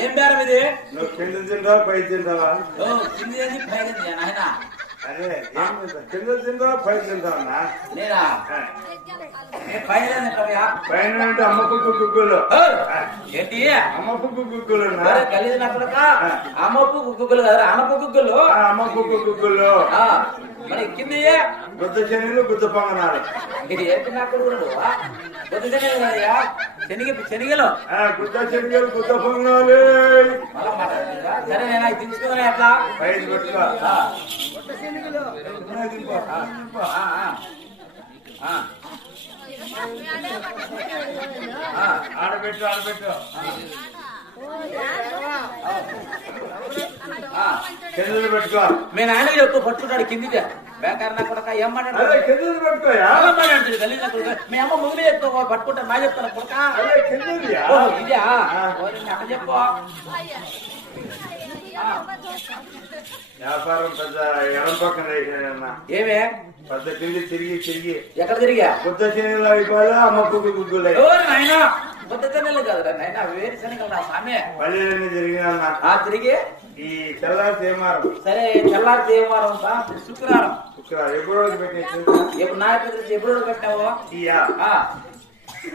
ఏం బేరం ఇది? నువ్వు కింద తింటావా పై తింటావా? కింది పై ఆయన అదే కింద తింటావా పై తింటావా? నేనా పైన పైన అంటే అమ్మ కుక్కు గుగ్గులు ఏంటి? అమ్మ కుక్కు గుగ్గులు కలిసి అమ్మపు గుగ్గులు కదా, అనపు గుగ్గులు. అమ్మ కుక్కు గుగ్గులు మరి కింద గుద్ద శనగలు గుద్ద పొంగనాలు. ఇది ఏంటి నాకు గుద్ద శనగలు కదయా, శనగలు గుద్ద శనగలు గుద్ద పొంగనాలు. సరే నేను అవి తీసుకున్నా ఎట్లా? పైన పెట్టుకో. ఆడబెట్టు ఆడబెట్టు కిందలు పెట్టుకో. మీ నాయన చెప్పు పట్టుకుంటాడు కిందిగా బేకారణ కొడక ఏమన్నాడు? కిందలు పెట్టుకోయా. మీ అమ్మ ముందు చెప్తా పట్టుకుంటాను నా చెప్తాను కొడక. ఇదే అక్కడ చెప్పు. వ్యాపారం పెద్ద ఎడం పక్కన వేసానన్నా. ఏమే పెద్ద తిరిగి ఎక్కడ తిరిగా? కొత్త శనగలు అయిపోయా అమ్మ కుక్కు గుగ్గులు. నాయన కొత్త శనగలు కాదురా నాయన, వేరు శనగలు నా సామె. పల్లెలన్నీ తిరిగినా తిరిగి ఈ తెల్లారి తేమారం. సరే తెల్లారి తేమారం శుక్రవారం ఎప్పుడు ఎప్పుడు నాయకు ఎప్పుడు పెట్టావు?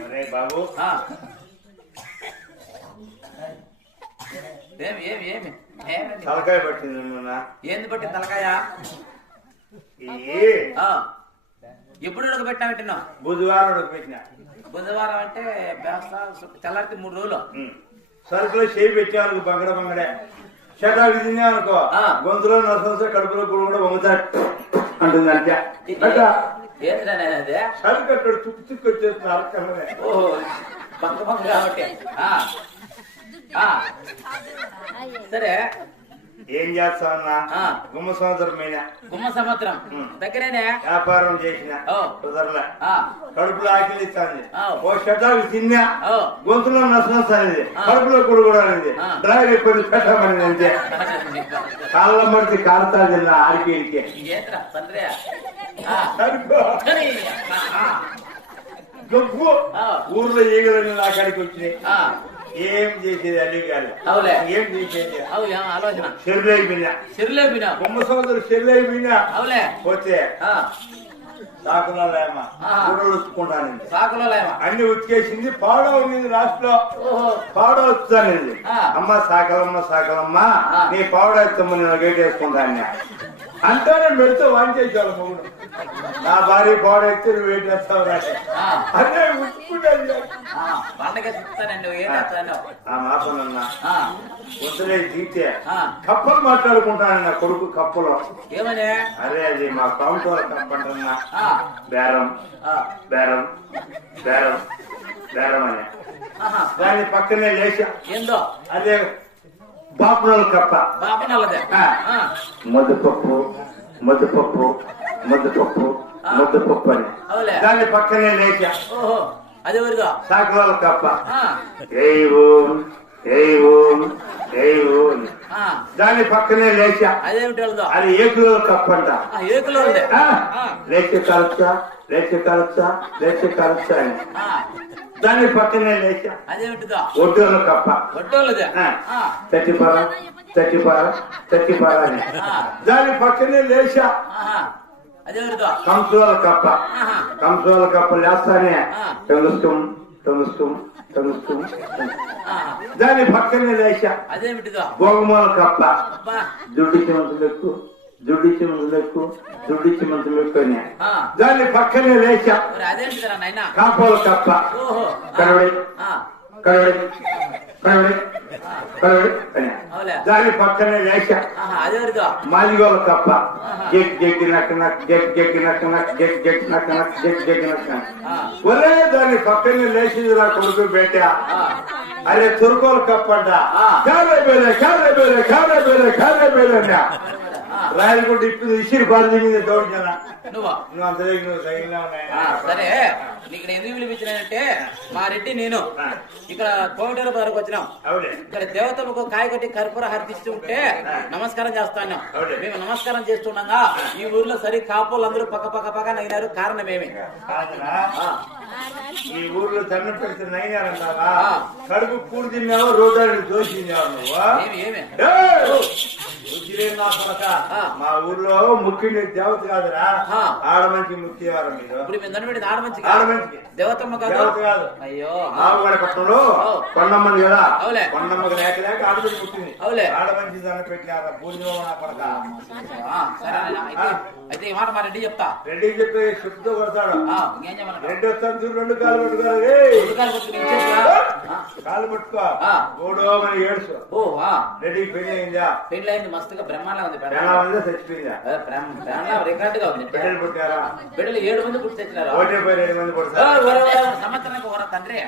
అరే బాబు ఏమి తలకాయ పట్టింది. ఏంది పట్టింది తలకాయ? ఎప్పుడు ఉడకబెట్టినా పెట్టినావు? బుధవారం ఉడకబెట్టినా. బుధవారం అంటే తెల్లారితే 3 రోజులు. సరుకులో చేయి పెట్టాను బంగడే షటాకి తిన్నా అనుకో, గొంతులో నొస కడుపులో కూడా వంగుతాడు అంటుంది. అంతే ఏంటనే సరుకు అక్కడ చుక్కు వచ్చేస్తున్నారు. ఓహో బంగ కాబట్టి. సరే ఏం చేస్తావన్నా? గుమ్మ సంవత్సరం దగ్గరేనే వ్యాపారం చేసిన కుదరలే. కడుపులో ఆకలి ఇస్తాంది. ఓ షటాకు తిన్నా, గొంతులో నష్టనొస్తానేది, కడుపులో కూడా అనేది డ్రైవర్ అయిపోయింది. పెట్టమని అంతే. కాళ్ళ మడిచి కాడతా తిన్నా ఆడికి గొప్పు. ఊర్లో ఈగలని నా కాడికి వచ్చినాయి. ఏం చేసేది అల్లి గారు? ఏం చేసేది? ఆలోచన చెరులైపోయినా బొమ్మ సంవత్సరం చెరులైపోయినా పోతే సాకులోలేమా ఉచ్చుకుంటానండి. అన్ని ఉతికేసింది. పాడో ఉంది రాష్ట్రంలో. పాడో వచ్చానండి. అమ్మ సాకలమ్మ నీ పాడో ఎత్తమ్మ నేను గేట్ వేసుకుంటాను అంటానే మెడితే వాన్ చేసేవాళ్ళు మొగుడు. నా భార్య పాడో ఎత్తే నువ్వు వెయిట్ చేస్తావు అన్నీ ఉచ్చుకుంటాను. ఆ మాపనన్నా వద్దులే తీస్తే కప్పలు మాట్లాడుకుంటానన్న కొడుకు కప్పలో. ఏమనే? అదే అది మా కౌంటర్ కప్పంటున్నా. బేరం బేరం బేరం బేరం అని దాని పక్కనే లేచా. ఏందో అదే బాపునల కప్ప. ముద్దపప్పు ముద్దపప్పు ముద్దపప్పు ముద్దపప్పు అని దాని పక్కనే లేచా. అదే సాకుల కప్ప. దాని పక్కనే లేచా. అది ఏకుల కప్ప అంట. లేచి కలచా అని దాని పక్కనే లేచా. ఒడ్డోల కప్ప. చట్టిపార అని దాని పక్కనే లేచా. కంసుల కప్ప లేస్తానే దాని పక్కనే లేచా. భోగమాల కప్ప. దుడ్డిచ్చి మంతులకు అని దాని పక్కనే లేచా. కాపోల కప్ప. కరవడి అని దాని పక్కనే లేచా. మాదిగోల కప్ప. ఒరే దాని పక్కనే లేచింది నా కొడుకు పెట్టా. అరే తురుకోలు కప్ప అంట. కారే రాయలకుంట ఇప్పుడు ఇసిరి బాధ దౌడ్జన నువ్వు అంత నువ్వు సైన్గా సరే ఇక్కడ ఎందుకు పిలిపించినానంటే మా రెడ్డి నేను ఇక్కడ కోమటేరు వరకు వచ్చినాం. ఇక్కడ దేవతలకు కాయ కట్టి కర్పూర హర్తిస్తూ ఉంటే నమస్కారం చేస్తాను. మేము నమస్కారం చేస్తుండగా ఈ ఊర్లో సరి కాపోళ్ళు అందరూ పక్క నగినారు. కారణం ఏమి? ఈ ఊర్లో దండం పెడితే నైనారంటావా కడుపు కూడి తిన్నావో రోడ్డు దోషి తిన్నావు నువ్వు ఏమి మా ఊర్లో ముఖ్యుడి దేవత కాదురా ఆడ మంచి ముఖ్యవారం మీరు ఇప్పుడు మేము దండం పెడితే ఆడ మంచి ఆడ మంచికి దేవతమ్మ దేవత కాదు అయ్యో మామూలు పట్టణంలో కొండమ్మది కదా అవులే కొండమ్మకి లేక లేక ఆడపిల్ల పుట్టింది అవులే ఆడ మంచి దండం పెట్టినారా పూజలో కొడక సరే అయితే ఈ మాట మా రెడ్డి చెప్తా రెడ్డి చెప్పి చెప్తూ కొడతాడు ఇంకేం చెప్పాలి రెడ్డి వస్తాను చూడు రెండు కాలు పట్టుకోవాలి కాలు పట్టుకో ఓడో అని ఏడుసు రెడ్డి పెళ్లి అయిందా పెళ్లి అయింది మస్తుగా బ్రహ్మాండంగా ఉంది ఎలా ఉందో చచ్చిపోయిందా రికార్డ్ గా ఉంది బిడ్డలు పుట్టారా బిడ్డలు 7 మంది పుట్టి తెచ్చినారు ఒకటే 7 మంది పుడతారు సంవత్సరానికి ఒక తండ్రి